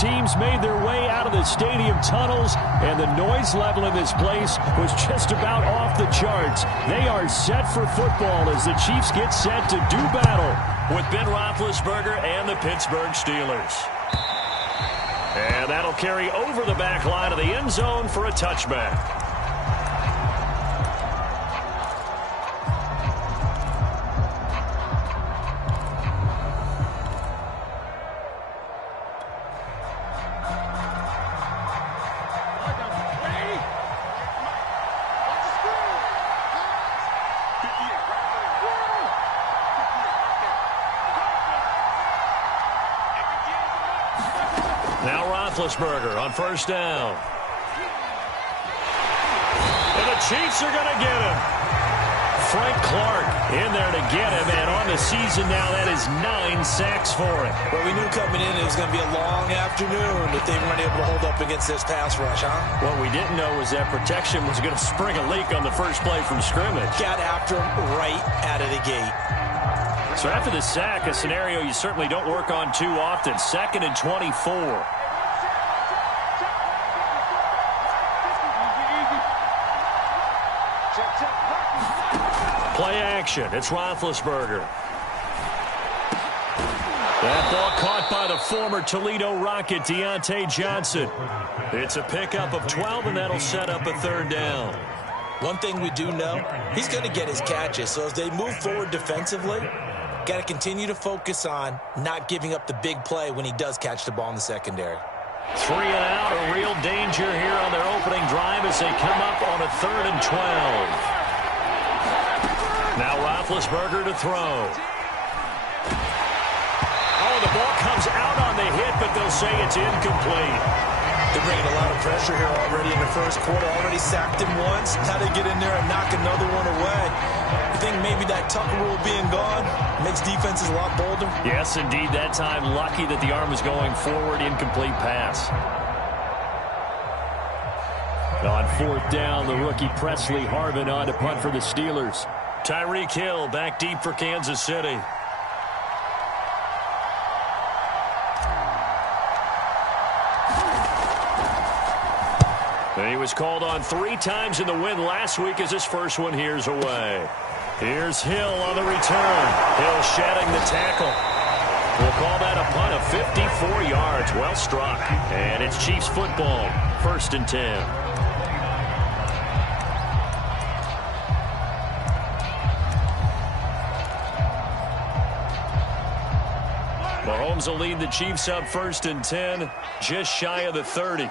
teams made their way out of the stadium tunnels, and the noise level in this place was just about off the charts. They are set for football as the Chiefs get set to do battle with Ben Roethlisberger and the Pittsburgh Steelers. And that'll carry over the back line of the end zone for a touchback. Now Roethlisberger on first down. And the Chiefs are going to get him. Frank Clark in there to get him, and on the season now, that is 9 sacks for him. Well, we knew coming in it was going to be a long afternoon if they weren't able to hold up against this pass rush, huh? What we didn't know was that protection was going to spring a leak on the first play from scrimmage. Got after him right out of the gate. So after the sack, a scenario you certainly don't work on too often. 2nd and 24. Play action. It's Roethlisberger. That ball caught by the former Toledo Rocket, Deontay Johnson. It's a pickup of 12, and that'll set up a 3rd down. One thing we do know, he's going to get his catches. So as they move forward defensively, got to continue to focus on not giving up the big play when he does catch the ball in the secondary. 3 and out, a real danger here on their opening drive as they come up on a 3rd and 12. Now Roethlisberger to throw. Oh, the ball comes out on the hit, but they'll say it's incomplete. They're bringing a lot of pressure here already in the first quarter. Already sacked him once. Now they get in there and knock another one away. I think maybe that Tucker rule being gone makes defenses a lot bolder. Yes, indeed. That time, lucky that the arm was going forward. Incomplete pass. On 4th down, the rookie Presley Harvin on to punt for the Steelers. Tyreek Hill back deep for Kansas City. And he was called on 3 times in the win last week as his first one here's away. Here's Hill on the return. Hill shedding the tackle. We'll call that a punt of 54 yards. Well struck. And it's Chiefs football. 1st and 10. Mahomes will lead the Chiefs up 1st and 10, just shy of the 30.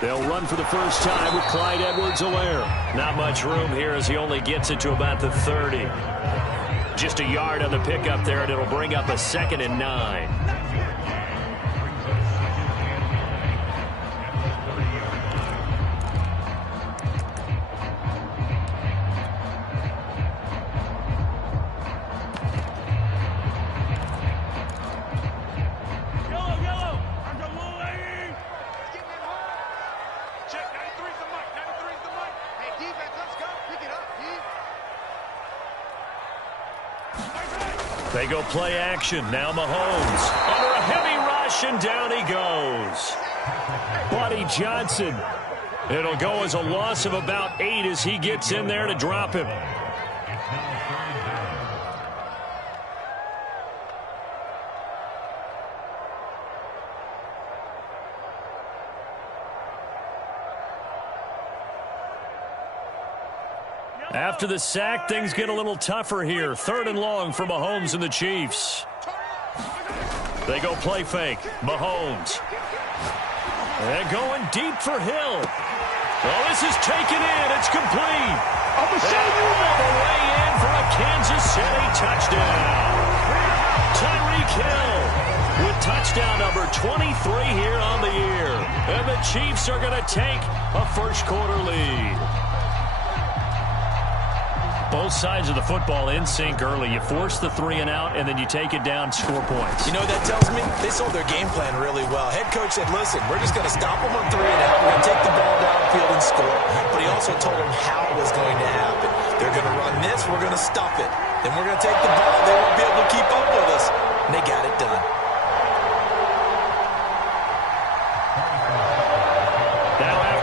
They'll run for the first time with Clyde Edwards-Helaire. Not much room here as he only gets it to about the 30. Just a yard on the pickup there, and it'll bring up a 2nd and 9. They go play action. Now Mahomes under a heavy rush, and down he goes. Buddy Johnson. It'll go as a loss of about 8 as he gets in there to drop him. After the sack, things get a little tougher here. 3rd and long for Mahomes and the Chiefs. They go play fake. Mahomes. And going deep for Hill. Well, this is taken in. It's complete. I'm going to show you all the way in for a Kansas City touchdown. Tyreek Hill with touchdown number 23 here on the year. And the Chiefs are going to take a first quarter lead. Both sides of the football in sync early. You force the 3 and out, and then you take it down, score points. You know what that tells me? They sold their game plan really well. Head coach said, listen, we're just going to stop them on 3 and out. We're going to take the ball downfield and score. But he also told them how it was going to happen. They're going to run this. We're going to stop it. Then we're going to take the ball. They won't be able to keep up with us. And they got it done.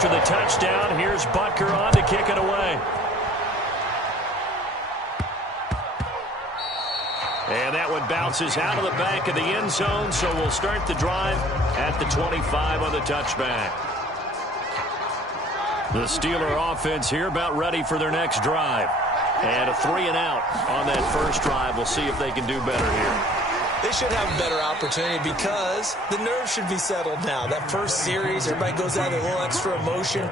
for the touchdown. Here's Butker on to kick it away. And that one bounces out of the back of the end zone, so we'll start the drive at the 25 on the touchback. The Steeler offense here about ready for their next drive. And a 3-and-out on that first drive. We'll see if they can do better here. They should have a better opportunity because the nerves should be settled now. That first series, everybody goes out with a little extra emotion.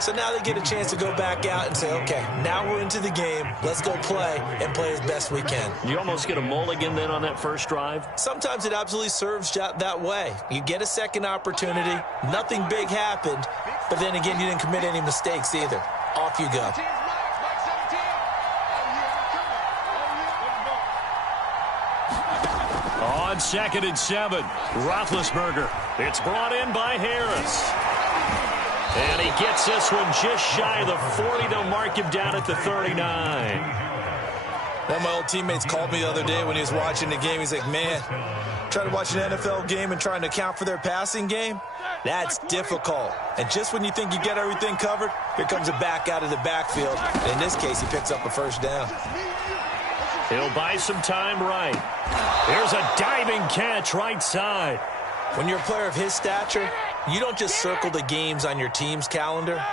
So now they get a chance to go back out and say, okay, now we're into the game. Let's go play and play as best we can. You almost get a mulligan then on that first drive? Sometimes it absolutely serves that way. You get a second opportunity. Nothing big happened. But then again, you didn't commit any mistakes either. Off you go. On 2nd and 7, Roethlisberger. It's brought in by Harris. And he gets this one just shy of the 40. They'll mark him down at the 39. One of my old teammates called me the other day when he was watching the game. He's like, man, trying to watch an NFL game and trying to account for their passing game, that's difficult. And just when you think you get everything covered, here comes a back out of the backfield. And in this case, he picks up a first down. He'll buy some time right. Here's a diving catch right side. When you're a player of his stature, you don't just circle the games on your team's calendar.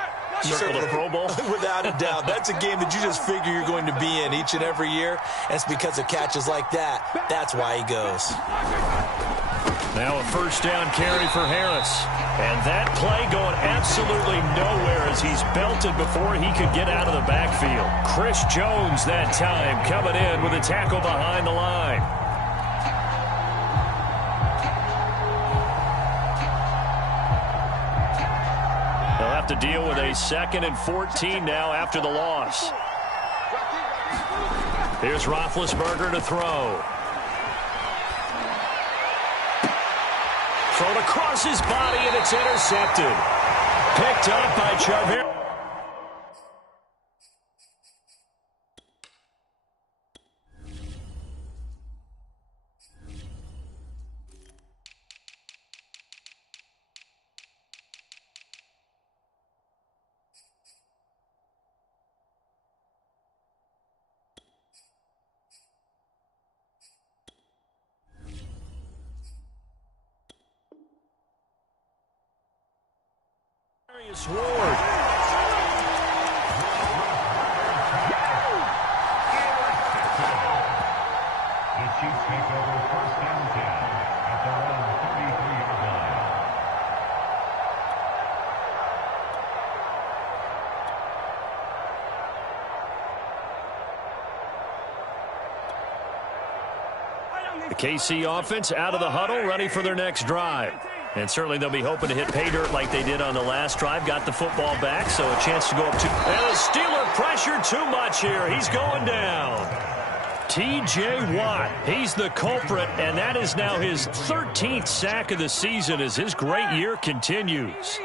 You circle the Pro Bowl? Without a doubt. That's a game that you just figure you're going to be in each and every year. And it's because of catches like that. That's why he goes. Now a first down carry for Harris. And that play going absolutely nowhere as he's belted before he could get out of the backfield. Chris Jones that time coming in with a tackle behind the line. They'll have to deal with a 2nd and 14 now after the loss. Here's Roethlisberger to throw. Thrown across his body, and it's intercepted. Picked up by Charver. Ward. The Chiefs take over 1st and 10 at their own 33-yard line. The KC offense out of the huddle, ready for their next drive. And certainly they'll be hoping to hit pay dirt like they did on the last drive. Got the football back, so a chance to go up 2. And the Steeler pressure too much here. He's going down. T.J. Watt, he's the culprit, and that is now his 13th sack of the season as his great year continues.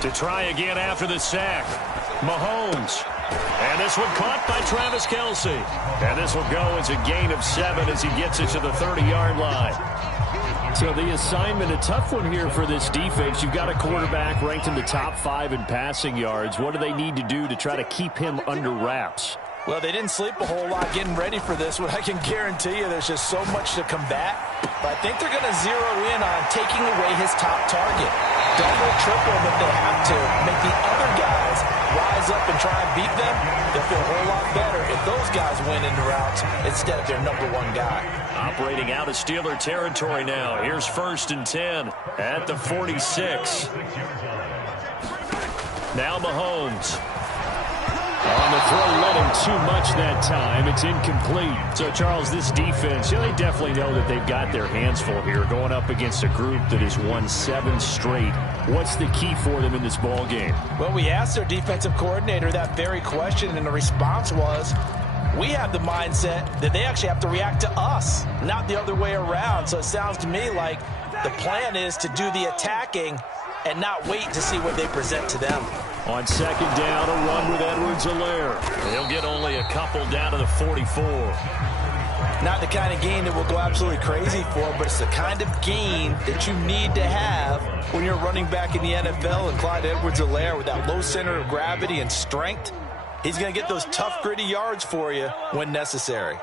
To try again after the sack, Mahomes. And this one caught by Travis Kelce. And this will go as a gain of 7 as he gets it to the 30-yard line. So the assignment, a tough one here for this defense. You've got a quarterback ranked in the top 5 in passing yards. What do they need to do to try to keep him under wraps? Well, they didn't sleep a whole lot getting ready for this one. I can guarantee you there's just so much to combat. But I think they're going to zero in on taking away his top target. Double, triple him if they have to. Make the other guys rise up and try and beat them. They'll feel a whole lot better if those guys win into routes instead of their #1 guy. Operating out of Steeler territory now. Here's 1st and 10 at the 46. Now Mahomes. On the throw, led him too much that time. It's incomplete. So, Charles, this defense, they definitely know that they've got their hands full here going up against a group that has won 7 straight. What's the key for them in this ball game? Well, we asked their defensive coordinator that very question, and the response was, we have the mindset that they actually have to react to us, not the other way around. So it sounds to me like the plan is to do the attacking and not wait to see what they present to them. On 2nd down, a run with Edwards-Helaire. He'll get only a couple down to the 44. Not the kind of gain that we'll go absolutely crazy for, but it's the kind of gain that you need to have when you're running back in the NFL. And Clyde Edwards-Helaire, with that low center of gravity and strength, he's going to get those tough, gritty yards for you when necessary.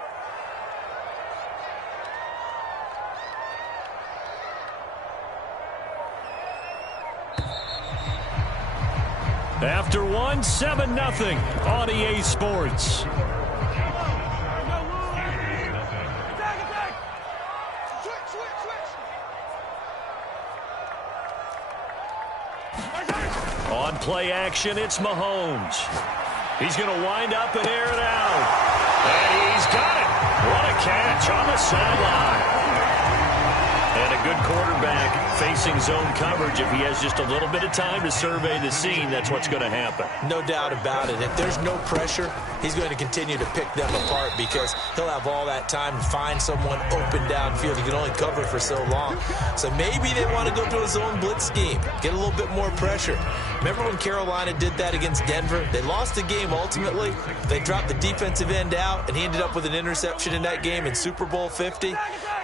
After one, 7-0 on EA Sports. On play action, it's Mahomes. He's going to wind up and air it out. And he's got it. What a catch on the sideline. And a good quarterback facing zone coverage. If he has just a little bit of time to survey the scene, that's what's going to happen. No doubt about it. If there's no pressure, he's going to continue to pick them apart because he'll have all that time to find someone open downfield. He can only cover for so long. So maybe they want to go to a zone blitz scheme, get a little bit more pressure. Remember when Carolina did that against Denver? They lost the game ultimately. They dropped the defensive end out, and he ended up with an interception in that game in Super Bowl 50.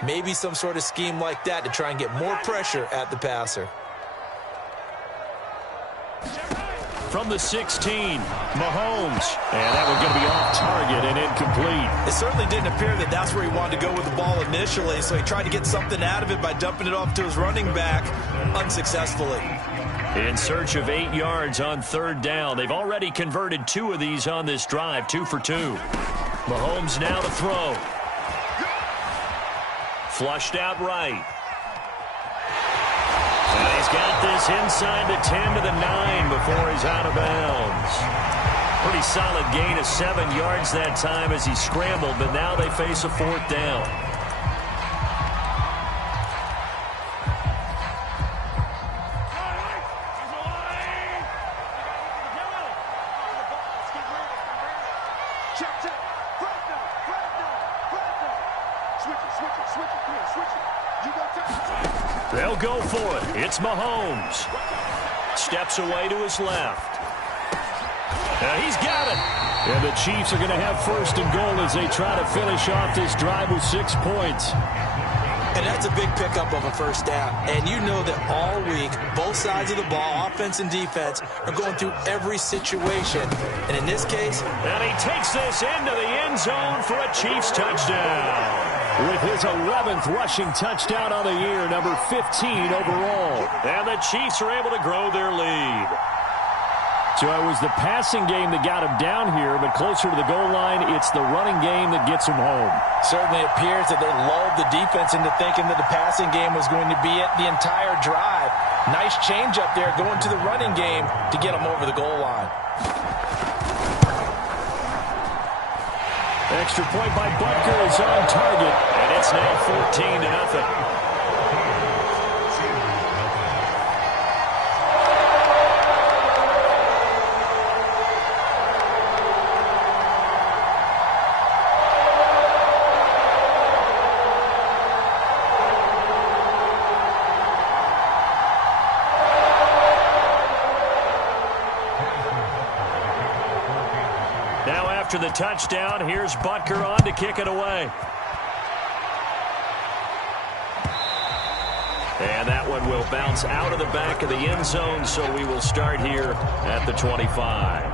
Maybe some sort of scheme like that to try and get more pressure at the passer. From the 16, Mahomes. And that one's going to be off target and incomplete. It certainly didn't appear that that's where he wanted to go with the ball initially, so he tried to get something out of it by dumping it off to his running back unsuccessfully. In search of 8 yards on third down. They've already converted 2 of these on this drive, 2 for 2. Mahomes now to throw. Flushed out right. And he's got this inside the 10 to the 9 before he's out of bounds. Pretty solid gain of 7 yards that time as he scrambled, but now they face a 4th down. They'll go for it. It's Mahomes. Steps away to his left. He's got it. And the Chiefs are going to have 1st and goal as they try to finish off this drive with 6 points. And that's a big pickup of a 1st down. And you know that all week, both sides of the ball, offense and defense, are going through every situation. And in this case... And he takes this into the end zone for a Chiefs touchdown. With his 11th rushing touchdown on the year, number 15 overall. And the Chiefs are able to grow their lead. So it was the passing game that got him down here, but closer to the goal line, it's the running game that gets him home. Certainly appears that they lulled the defense into thinking that the passing game was going to be it the entire drive. Nice change up there going to the running game to get him over the goal line. Extra point by Butker is on target, and it's now 14-0. After the touchdown, here's Butker on to kick it away. And that one will bounce out of the back of the end zone, so we will start here at the 25.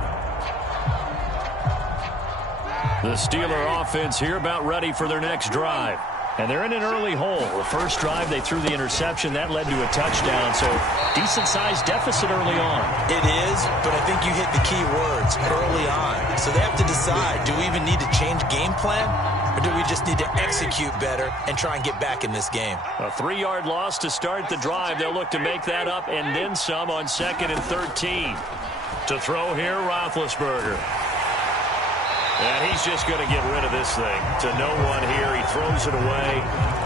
The Steeler offense here about ready for their next drive. And they're in an early hole. The first drive, they threw the interception. That led to a touchdown, so decent-sized deficit early on. It is, but I think you hit the key words, early on. So they have to decide, do we even need to change game plan, or do we just need to execute better and try and get back in this game? A 3-yard loss to start the drive. They'll look to make that up and then some on 2nd and 13. To throw here, Roethlisberger. And he's just going to get rid of this thing to no one here. He throws it away,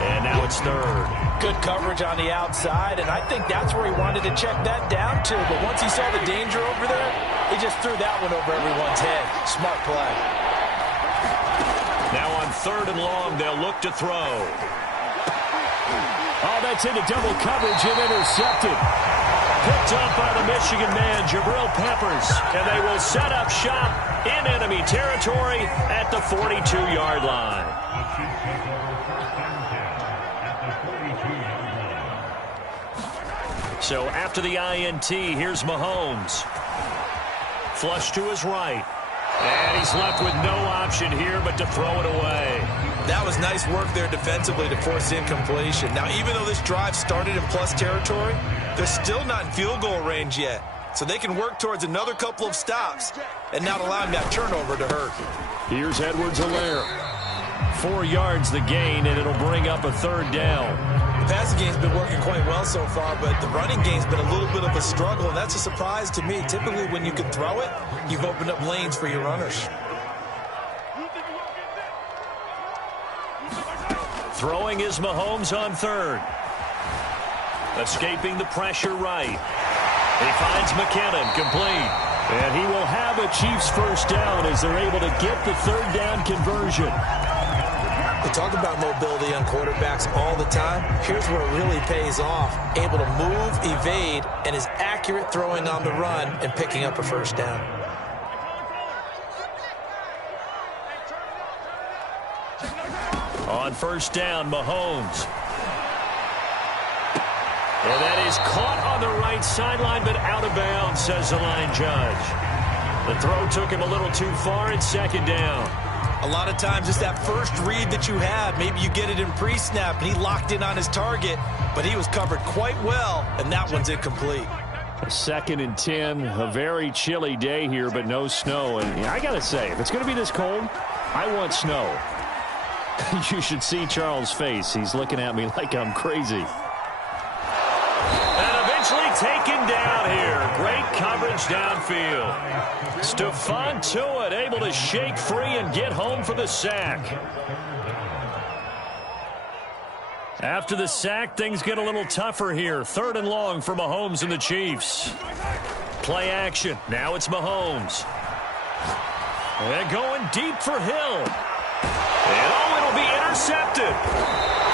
and now it's 3rd. Good coverage on the outside, and I think that's where he wanted to check that down to. But once he saw the danger over there, he just threw that one over everyone's head. Smart play. Now on 3rd and long, they'll look to throw. Oh, that's into double coverage and intercepted. Picked up by the Michigan man, Jabril Peppers. And they will set up shop in enemy territory at the 42-yard line. The Chiefs take over first and 10 at the 42-yard line. So after the INT, here's Mahomes. Flush to his right. And he's left with no option here but to throw it away. That was nice work there defensively to force incompletion. Now, even though this drive started in plus territory, they're still not in field goal range yet. So they can work towards another couple of stops and not allowing that turnover to hurt. Here's Edwards-Helaire. 4 yards the gain, and it'll bring up a third down. The passing game's been working quite well so far, but the running game's been a little bit of a struggle, and that's a surprise to me. Typically, when you can throw it, you've opened up lanes for your runners. Throwing is Mahomes on third. Escaping the pressure right. He finds McKinnon, complete. And he will have a Chiefs first down as they're able to get the third down conversion. We talk about mobility on quarterbacks all the time. Here's where it really pays off. Able to move, evade, and is accurate throwing on the run and picking up a first down. On first down, Mahomes. And that is caught on the right sideline, but out of bounds, says the line judge. The throw took him a little too far. It's second down. A lot of times it's that first read that you have. Maybe you get it in pre-snap, and he locked in on his target, but he was covered quite well, and that one's incomplete. Second and 10, a very chilly day here, but no snow. And I got to say, if it's going to be this cold, I want snow. You should see Charles' face. He's looking at me like I'm crazy. And eventually taken down here. Great coverage downfield. Stephon Tuitt able to shake free and get home for the sack. After the sack, things get a little tougher here. Third and long for Mahomes and the Chiefs. Play action. Now it's Mahomes. And going deep for Hill. And it'll be intercepted.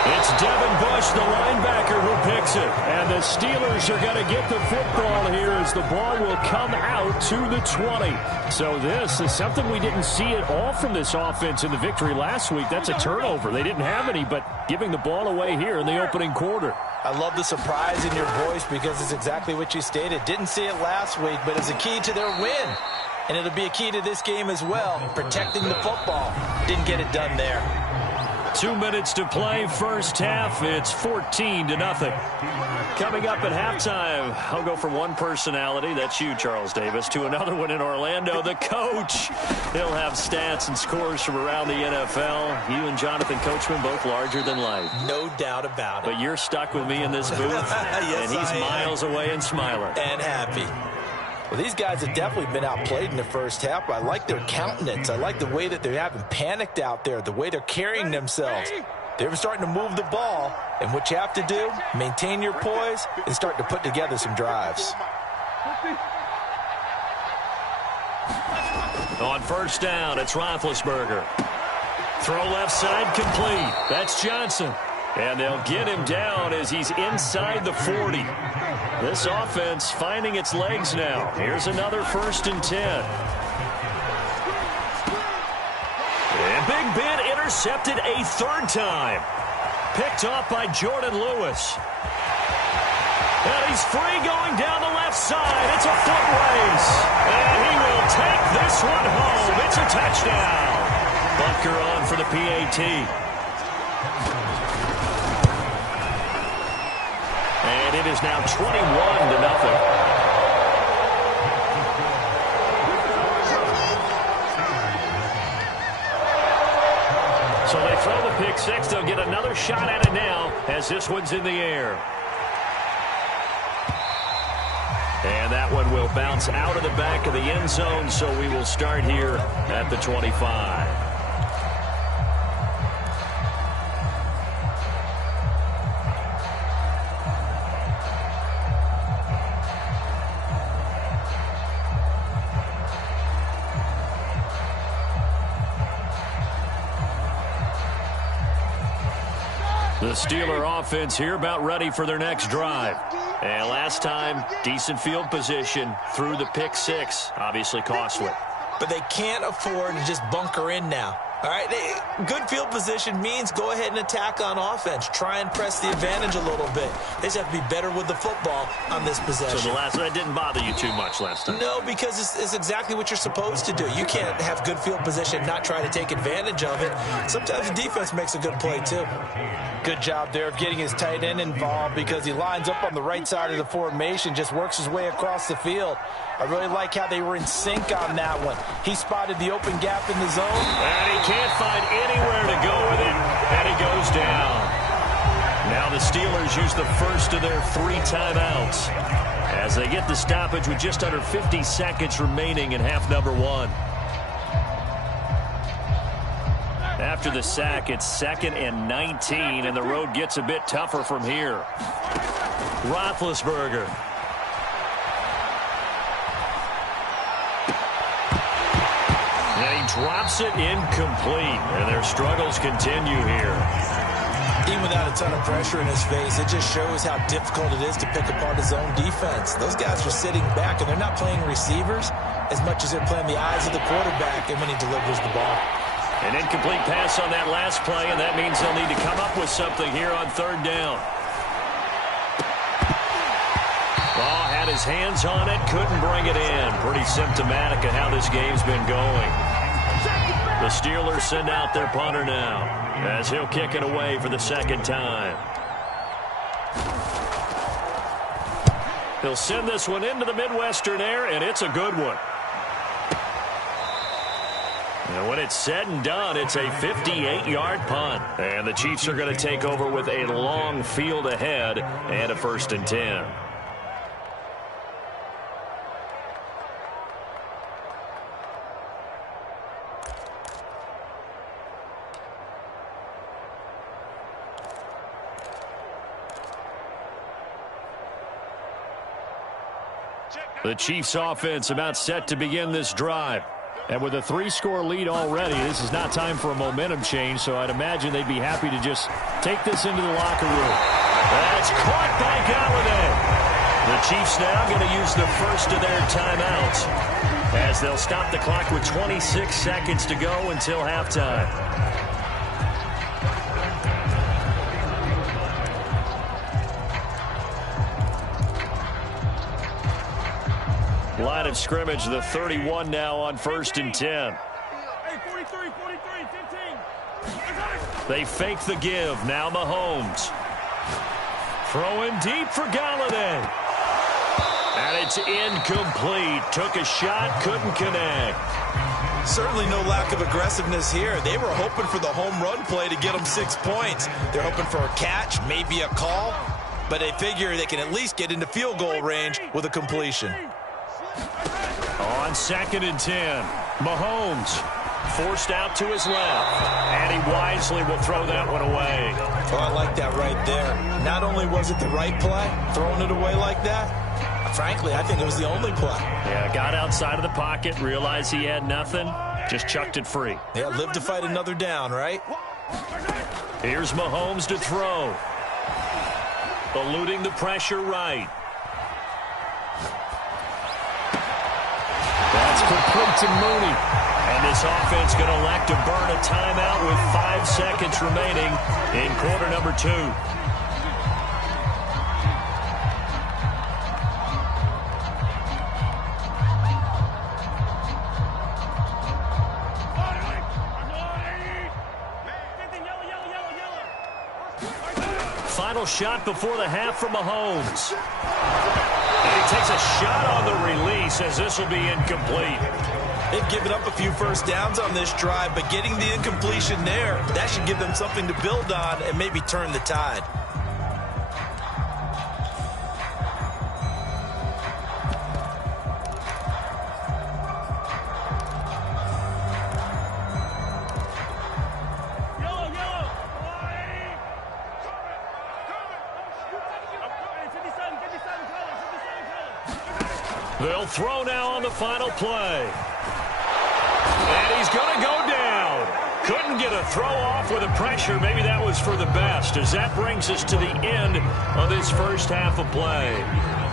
It's Devin Bush, the linebacker, who picks it. And the Steelers are going to get the football here as the ball will come out to the 20. So this is something we didn't see at all from this offense in the victory last week. That's a turnover. They didn't have any, but giving the ball away here in the opening quarter. I love the surprise in your voice because it's exactly what you stated. Didn't see it last week, but it's a key to their win. And it'll be a key to this game as well, protecting the football. Didn't get it done there. 2 minutes to play, first half. It's 14-0. Coming up at halftime, I'll go from one personality, that's you, Charles Davis, to another one in Orlando, the coach. He'll have stats and scores from around the NFL. You and Jonathan Coachman, both larger than life. No doubt about it. But you're stuck with me in this booth, yes, and he's miles away and smiling. And happy. Well, these guys have definitely been outplayed in the first half. I like their countenance. I like the way that they haven't panicked out there, the way they're carrying themselves. They're starting to move the ball, and what you have to do, maintain your poise and start to put together some drives. On first down, it's Roethlisberger. Throw left side complete. That's Johnson. And they'll get him down as he's inside the 40. This offense finding its legs now. Here's another 1st and 10. And Big Ben intercepted a third time. Picked off by Jordan Lewis. And he's free going down the left side. It's a foot race. And he will take this one home. It's a touchdown. Butker on for the PAT. And it is now 21-0. So they throw the pick six. They'll get another shot at it now as this one's in the air. And that one will bounce out of the back of the end zone, so we will start here at the 25. The Steeler offense here about ready for their next drive. And last time, decent field position through the pick six. Obviously costly. But they can't afford to just bunker in now. All right, good field position means go ahead and attack on offense. Try and press the advantage a little bit. They just have to be better with the football on this possession. So that didn't bother you too much last time? No, because it's exactly what you're supposed to do. You can't have good field position and not try to take advantage of it. Sometimes the defense makes a good play, too. Good job there of getting his tight end involved because he lines up on the right side of the formation, just works his way across the field. I really like how they were in sync on that one. He spotted the open gap in the zone. And he can't find anywhere to go with it, and he goes down. Now the Steelers use the first of their 3 timeouts as they get the stoppage with just under 50 seconds remaining in half number 1. After the sack, it's 2nd and 19, and the road gets a bit tougher from here. Roethlisberger. And he drops it incomplete, and their struggles continue here. Even without a ton of pressure in his face, it just shows how difficult it is to pick apart his own defense. Those guys are sitting back, and they're not playing receivers as much as they're playing the eyes of the quarterback and when he delivers the ball. An incomplete pass on that last play, and that means they'll need to come up with something here on 3rd down. Ball had his hands on it, couldn't bring it in. Pretty symptomatic of how this game's been going. The Steelers send out their punter now as he'll kick it away for the 2nd time. He'll send this one into the Midwestern air, and it's a good one. And when it's said and done, it's a 58-yard punt. And the Chiefs are going to take over with a long field ahead and a 1st and 10. The Chiefs offense about set to begin this drive. And with a 3-score lead already, this is not time for a momentum change, so I'd imagine they'd be happy to just take this into the locker room. That's caught by Galladay. The Chiefs now going to use the first of their timeouts as they'll stop the clock with 26 seconds to go until halftime. Line of scrimmage, the 31 now on 1st and 10. Hey, 43, 15. They fake the give. Now Mahomes. Throwing deep for Galladay. And it's incomplete. Took a shot, couldn't connect. Certainly no lack of aggressiveness here. They were hoping for the home run play to get them 6 points. They're hoping for a catch, maybe a call, but they figure they can at least get into field goal range with a completion. On 2nd and 10, Mahomes forced out to his left, and he wisely will throw that one away. Oh, I like that right there. Not only was it the right play, throwing it away like that, frankly, I think it was the only play. Yeah, got outside of the pocket, realized he had nothing, just chucked it free. Yeah, live to fight another down, right? Here's Mahomes to throw. Eluding the pressure right. That's complete to Mooney. And this offense going to elect to burn a timeout with 5 seconds remaining in quarter number 2. Final shot before the half from Mahomes. And he takes a shot on the release as this will be incomplete. They've given up a few first downs on this drive, but getting the incompletion there, that should give them something to build on and maybe turn the tide. They'll throw now on the final play. And he's going to go down. Couldn't get a throw off with the pressure. Maybe that was for the best, as that brings us to the end of this first half of play.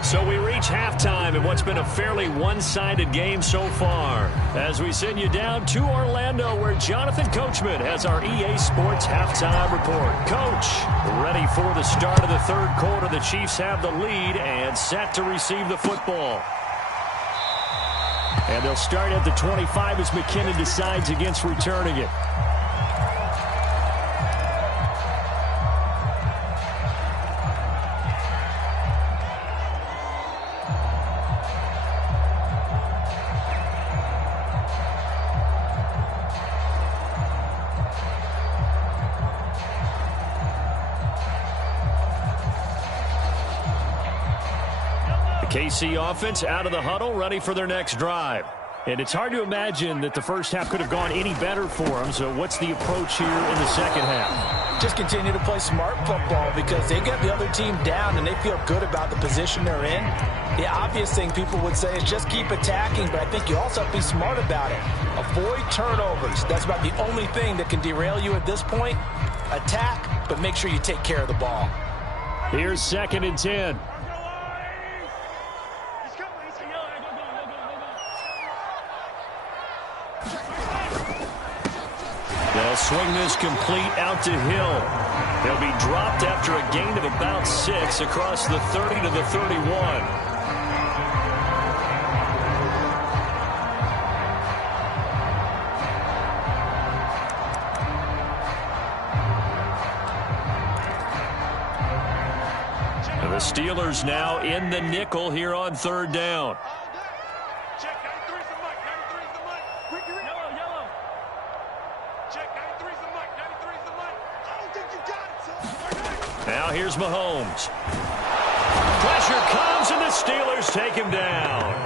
So we reach halftime in what's been a fairly one-sided game so far, as we send you down to Orlando, where Jonathan Coachman has our EA Sports halftime report. Coach, ready for the start of the third quarter. The Chiefs have the lead and set to receive the football. And they'll start at the 25 as McKinnon decides against returning it. KC offense out of the huddle, ready for their next drive. And it's hard to imagine that the first half could have gone any better for them. So what's the approach here in the second half? Just continue to play smart football because they get the other team down and they feel good about the position they're in. The obvious thing people would say is just keep attacking, but I think you also have to be smart about it. Avoid turnovers. That's about the only thing that can derail you at this point. Attack, but make sure you take care of the ball. Here's 2nd and 10. They'll swing this complete out to Hill. He'll be dropped after a gain of about 6 across the 30 to the 31. And the Steelers now in the nickel here on 3rd down. Now here's Mahomes. Pressure comes, and the Steelers take him down.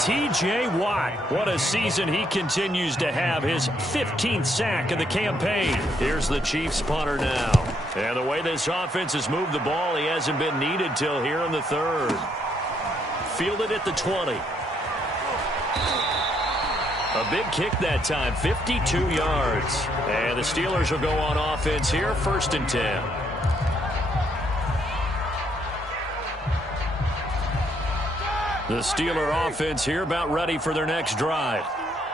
T.J. Watt, what a season he continues to have. His 15th sack of the campaign. Here's the Chiefs punter now. And the way this offense has moved the ball, he hasn't been needed till here in the 3rd. Fielded at the 20. A big kick that time, 52 yards. And the Steelers will go on offense here, 1st and 10. The Steeler offense here about ready for their next drive.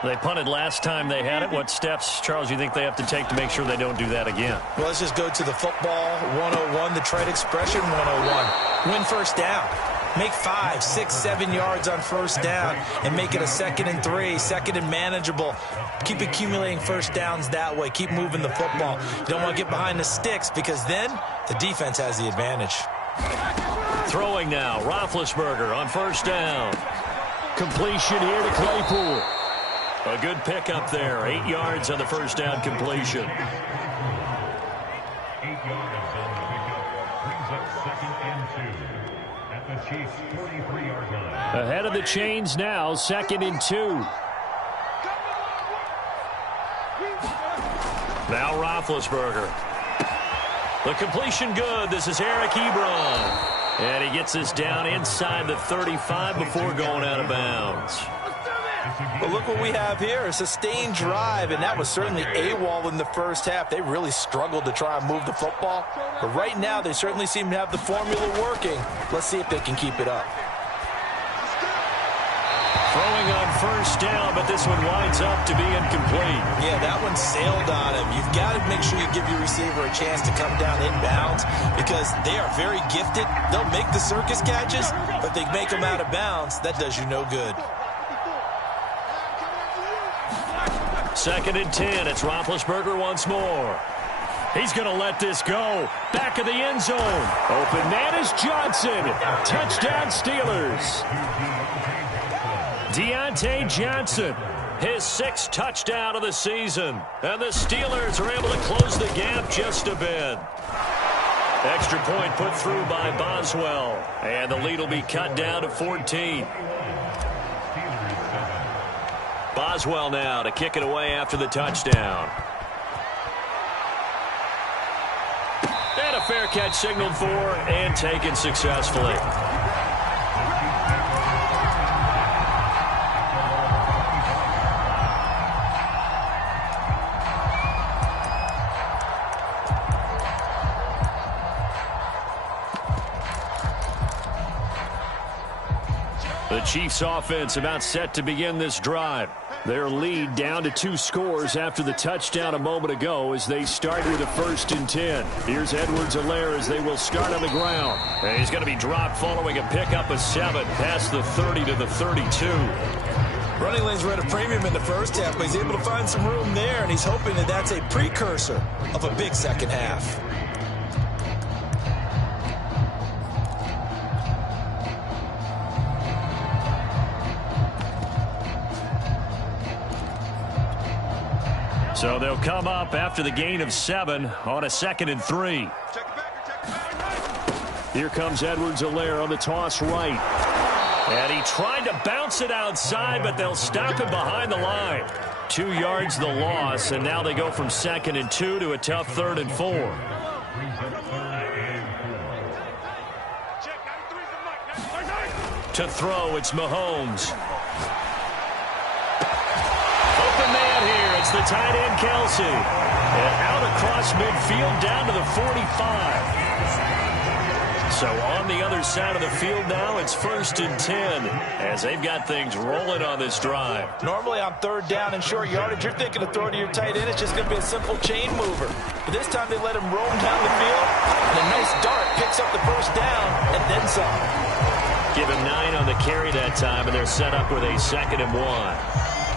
They punted last time they had it. What steps, Charles, you think they have to take to make sure they don't do that again? Well, let's just go to the football 101, the trade expression 101. Win first down. Make 5, 6, 7 yards on first down and make it a 2nd and 3, 2nd and manageable. Keep accumulating first downs that way. Keep moving the football. You don't want to get behind the sticks because then the defense has the advantage. Throwing now, Roethlisberger on 1st down. Completion here to Claypool. A good pickup there, 8 yards on the 1st down completion. 8 yards on the pickup brings up 2nd and 2 at the Chiefs' 33-yard line. Ahead of the chains now, 2nd and 2. Now Roethlisberger. The completion good. This is Eric Ebron. And he gets this down inside the 35 before going out of bounds. Well, look what we have here, a sustained drive, and that was certainly AWOL in the first half. They really struggled to try and move the football. But right now, they certainly seem to have the formula working. Let's see if they can keep it up. Throwing on 1st down, but this one winds up to be incomplete. Yeah, that one sailed on him. You've got to make sure you give your receiver a chance to come down inbounds because they are very gifted. They'll make the circus catches, but they make them out of bounds. That does you no good. 2nd and 10. It's Roethlisberger once more. He's going to let this go. Back of the end zone. Open man is Johnson. Touchdown Steelers. Deontay Johnson, his 6th touchdown of the season. And the Steelers are able to close the gap just a bit. Extra point put through by Boswell. And the lead will be cut down to 14. Boswell now to kick it away after the touchdown. And a fair catch signaled for and taken successfully. The Chiefs offense about set to begin this drive. Their lead down to 2 scores after the touchdown a moment ago as they start with a 1st and 10. Here's Edwards-Helaire as they will start on the ground. And he's going to be dropped following a pickup of 7 past the 30 to the 32. Running lanes were at a premium in the first half, but he's able to find some room there, and he's hoping that that's a precursor of a big second half. So they'll come up after the gain of 7 on a 2nd and 3. Here comes Edwards-Helaire on the toss right. And he tried to bounce it outside, but they'll stop him behind the line. 2 yards the loss, and now they go from 2nd and 2 to a tough 3rd and 4. To throw, it's Mahomes. Open man here. It's the tight end, Kelsey. And out across midfield down to the 45. So on the other side of the field now, it's 1st and 10 as they've got things rolling on this drive. Normally on 3rd down and short yardage, you're thinking of throwing to your tight end. It's just going to be a simple chain mover. But this time they let him roam down the field, and a nice dart picks up the 1st down and then some. Give him 9 on the carry that time, and they're set up with a 2nd and 1.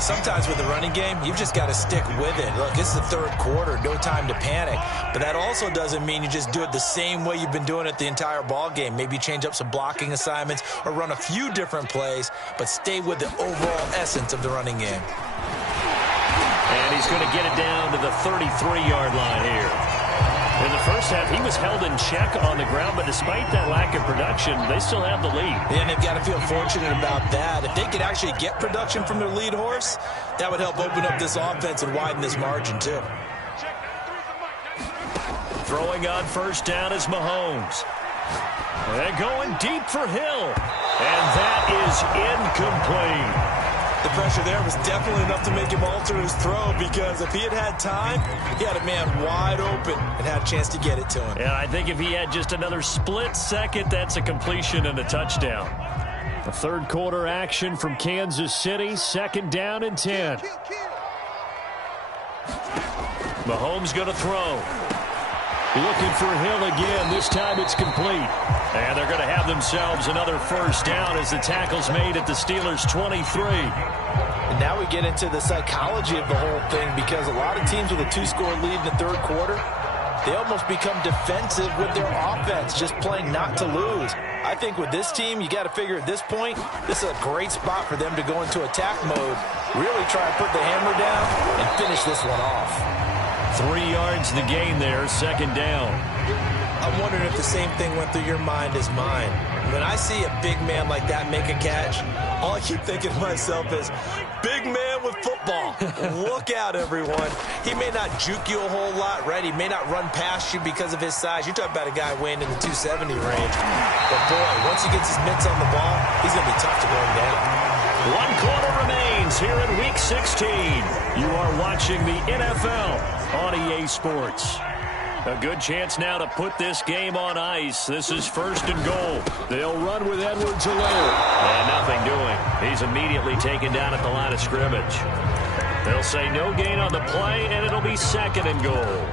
Sometimes with the running game, you've just got to stick with it. Look, it's the 3rd quarter, no time to panic. But that also doesn't mean you just do it the same way you've been doing it the entire ball game. Maybe change up some blocking assignments or run a few different plays, but stay with the overall essence of the running game. And he's going to get it down to the 33-yard line here. In the first half, he was held in check on the ground, but despite that lack of production, they still have the lead. And they've got to feel fortunate about that. If they could actually get production from their lead horse, that would help open up this offense and widen this margin, too. Throwing on 1st down is Mahomes. And going deep for Hill. And that is incomplete. The pressure there was definitely enough to make him alter his throw, because if he had had time, he had a man wide open and had a chance to get it to him. And I think if he had just another split second, that's a completion and a touchdown. The 3rd quarter action from Kansas City, 2nd down and 10. Mahomes going to throw. Looking for Hill again. This time it's complete. And they're going to have themselves another 1st down as the tackle's made at the Steelers' 23. And now we get into the psychology of the whole thing, because a lot of teams with a 2-score lead in the 3rd quarter, they almost become defensive with their offense, just playing not to lose. I think with this team, you got to figure at this point, this is a great spot for them to go into attack mode, really try to put the hammer down and finish this one off. 3 yards the gain there, 2nd down. I'm wondering if the same thing went through your mind as mine. When I see a big man like that make a catch, all I keep thinking to myself is, big man with football. Look out, everyone. He may not juke you a whole lot, right? He may not run past you because of his size. You're talking about a guy weighing in the 270 range. But, boy, once he gets his mitts on the ball, he's going to be tough to run down. 1 quarter remains here in Week 16. You are watching the NFL on EA Sports. A good chance now to put this game on ice. This is 1st and goal. They'll run with Edwards-Helaire. And nothing doing. He's immediately taken down at the line of scrimmage. They'll say no gain on the play, and it'll be 2nd and goal.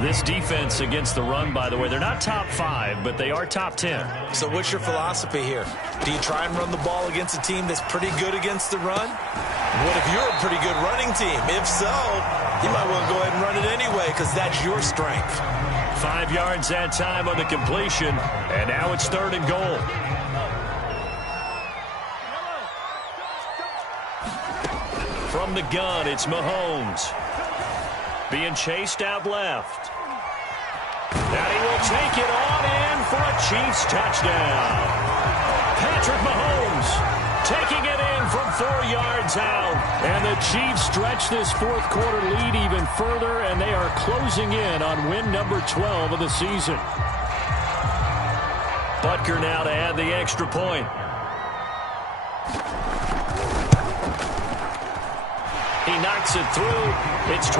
This defense against the run, by the way, they're not top 5, but they are top 10. So what's your philosophy here? Do you try and run the ball against a team that's pretty good against the run? What if you're a pretty good running team? If so, you might want to go ahead and run it anyway, because that's your strength. 5 yards that time on the completion, and now it's 3rd and goal. From the gun, it's Mahomes. Being chased out left. And he will take it on in for a Chiefs touchdown. Patrick Mahomes taking it in from 4 yards out. And the Chiefs stretch this 4th quarter lead even further, and they are closing in on win number 12 of the season. Butker now to add the extra point. He knocks it through. It's 28-7.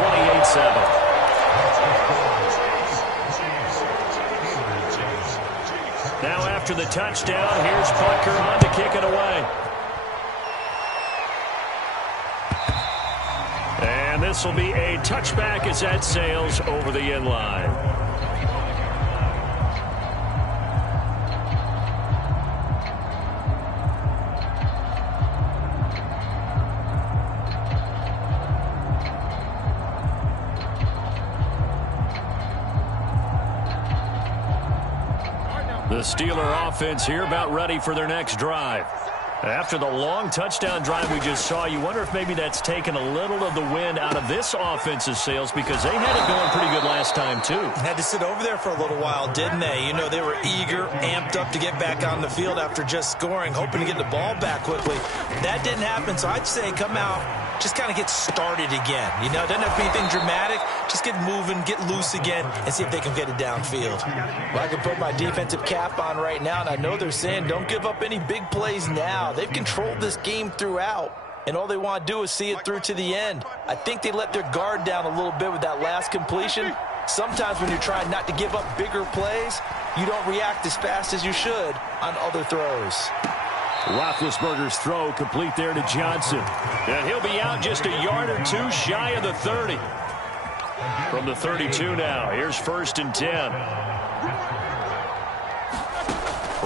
Now after the touchdown, here's Butker on to kick it away. And this will be a touchback as that sails over the end line. The Steeler offense here about ready for their next drive. After the long touchdown drive we just saw, you wonder if maybe that's taken a little of the wind out of this offense's sails because they had it going pretty good last time, too. Had to sit over there for a little while, didn't they? You know, they were eager, amped up to get back on the field after just scoring, hoping to get the ball back quickly. That didn't happen, so I'd say come out, just kind of get started again. You know, it doesn't have to be anything dramatic. Just get moving, get loose again, and see if they can get it downfield. Well, I can put my defensive cap on right now, and I know they're saying don't give up any big plays now. They've controlled this game throughout, and all they want to do is see it through to the end. I think they let their guard down a little bit with that last completion. Sometimes when you're trying not to give up bigger plays, you don't react as fast as you should on other throws. Roethlisberger's throw complete there to Johnson. And he'll be out just a yard or two shy of the 30. From the 32 now, here's 1st and 10.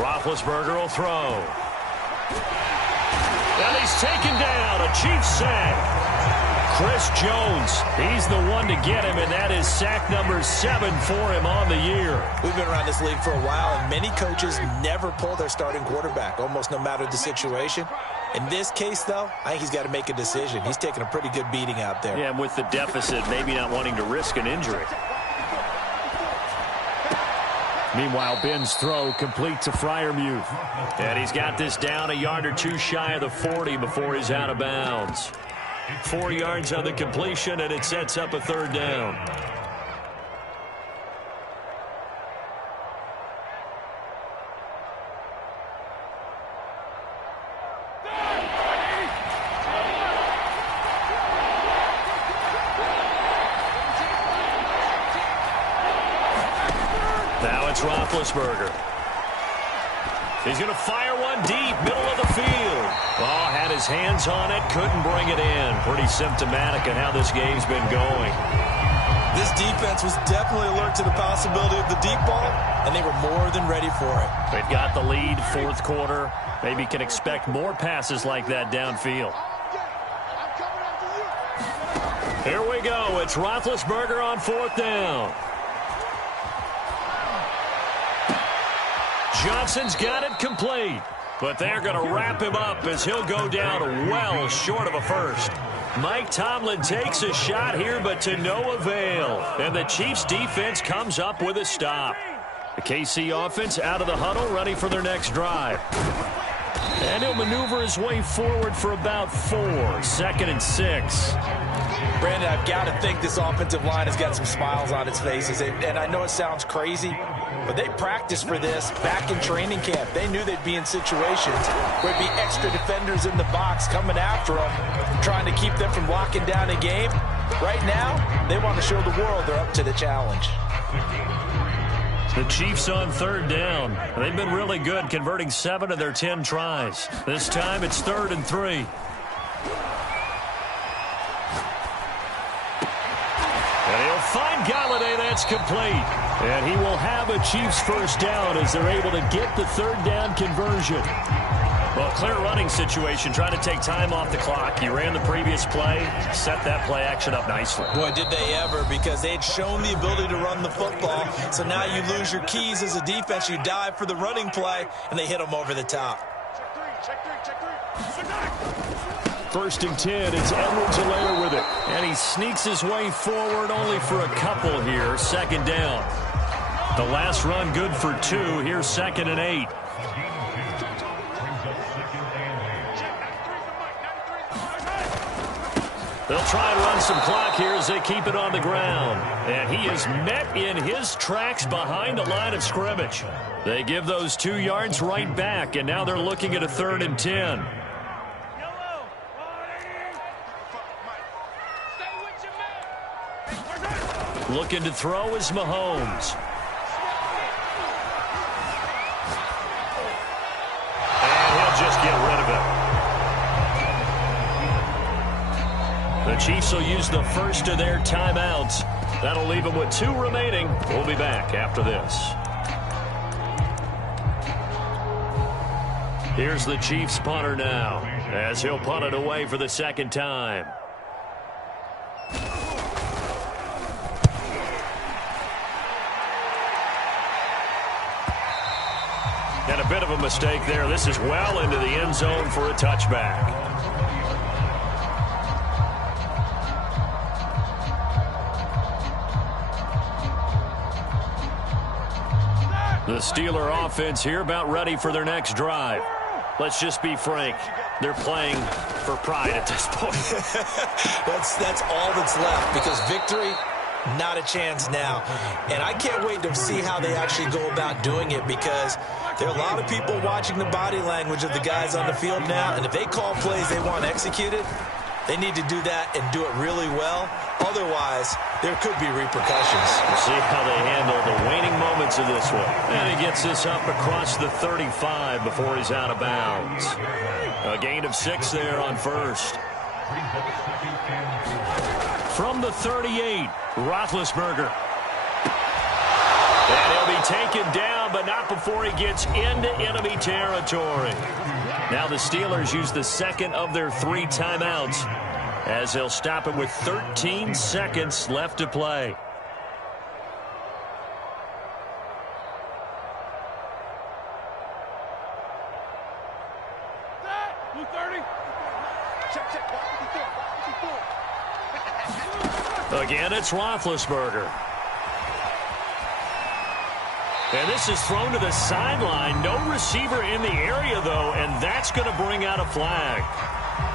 Roethlisberger will throw. And he's taken down, a Chiefs sack. Chris Jones, he's the one to get him, and that is sack number 7 for him on the year. We've been around this league for a while, and many coaches never pull their starting quarterback, almost no matter the situation. In this case, though, I think he's got to make a decision. He's taking a pretty good beating out there. Yeah, and with the deficit, maybe not wanting to risk an injury. Meanwhile, Ben's throw complete to Freiermuth. And he's got this down a yard or two shy of the 40 before he's out of bounds. 4 yards on the completion, and it sets up a 3rd down. Now it's Roethlisberger. He's going to fire one deep, middle of the field. Oh, had his hands on it, couldn't bring it in. Pretty symptomatic of how this game's been going. This defense was definitely alert to the possibility of the deep ball, and they were more than ready for it. They've got the lead, 4th quarter. Maybe can expect more passes like that downfield. Here we go. It's Roethlisberger on 4th down. Johnson's got it complete, but they're going to wrap him up as he'll go down well short of a first. Mike Tomlin takes a shot here, but to no avail. And the Chiefs defense comes up with a stop. The KC offense out of the huddle, ready for their next drive. And he'll maneuver his way forward for about 4. 2nd and 6. Brandon, I've got to think this offensive line has got some smiles on its faces. And I know it sounds crazy, but they practiced for this back in training camp. They knew they'd be in situations where there'd be extra defenders in the box coming after them, trying to keep them from locking down a game. Right now, they want to show the world they're up to the challenge. The Chiefs on 3rd down. They've been really good, converting 7 of their 10 tries. This time it's 3rd and 3. And he'll find Galladay. That's complete. And he will have a Chiefs 1st down as they're able to get the 3rd down conversion. Well, clear running situation, trying to take time off the clock. You ran the previous play, set that play action up nicely. Boy, did they ever, because they had shown the ability to run the football. So now you lose your keys as a defense. You dive for the running play, and they hit them over the top. 1st and 10, it's Edwards-Helaire with it. And he sneaks his way forward only for a couple here. 2nd down. The last run good for 2. Here's 2nd and 8. They'll try and run some clock here as they keep it on the ground. And he is met in his tracks behind the line of scrimmage. They give those 2 yards right back, and now they're looking at a 3rd and 10. Looking to throw is Mahomes. Chiefs will use the first of their timeouts. That'll leave them with 2 remaining. We'll be back after this. Here's the Chiefs punter now, as he'll punt it away for the second time. And a bit of a mistake there. This is well into the end zone for a touchback. The Steeler offense here about ready for their next drive. Let's just be frank. They're playing for pride at this point. That's all that's left, because victory, not a chance now. And I can't wait to see how they actually go about doing it, because there are a lot of people watching the body language of the guys on the field now, and if they call plays they want executed, they need to do that and do it really well. Otherwise, there could be repercussions. We'll see how they handle the waning moments of this one. And he gets this up across the 35 before he's out of bounds. A gain of 6 there on first. From the 38, Roethlisberger. And he'll be taken down, but not before he gets into enemy territory. Now the Steelers use the second of their 3 timeouts, as they'll stop it with 13 seconds left to play. Again, it's Roethlisberger. And this is thrown to the sideline. No receiver in the area, though, and that's going to bring out a flag.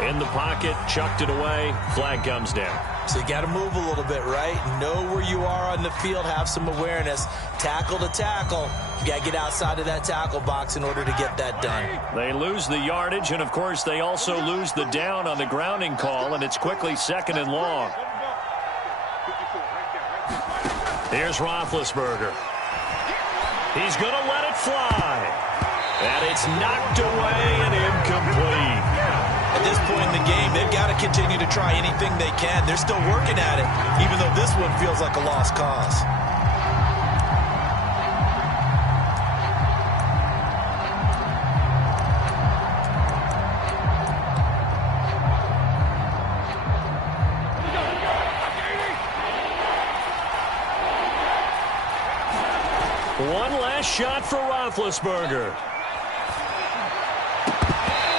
In the pocket, chucked it away, flag comes down. So you got to move a little bit, right? Know where you are on the field, have some awareness. Tackle to tackle. You got to get outside of that tackle box in order to get that done. They lose the yardage, and, of course, they also lose the down on the grounding call, and it's quickly 2nd and long. Here's Roethlisberger. He's going to let it fly. And it's knocked away and incomplete. At this point in the game, they've got to continue to try anything they can. They're still working at it, even though this one feels like a lost cause. One last shot for Roethlisberger.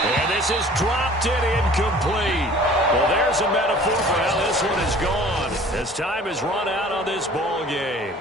And this is dropped it incomplete. Well, there's a metaphor for how this one is gone, as time has run out on this ball game.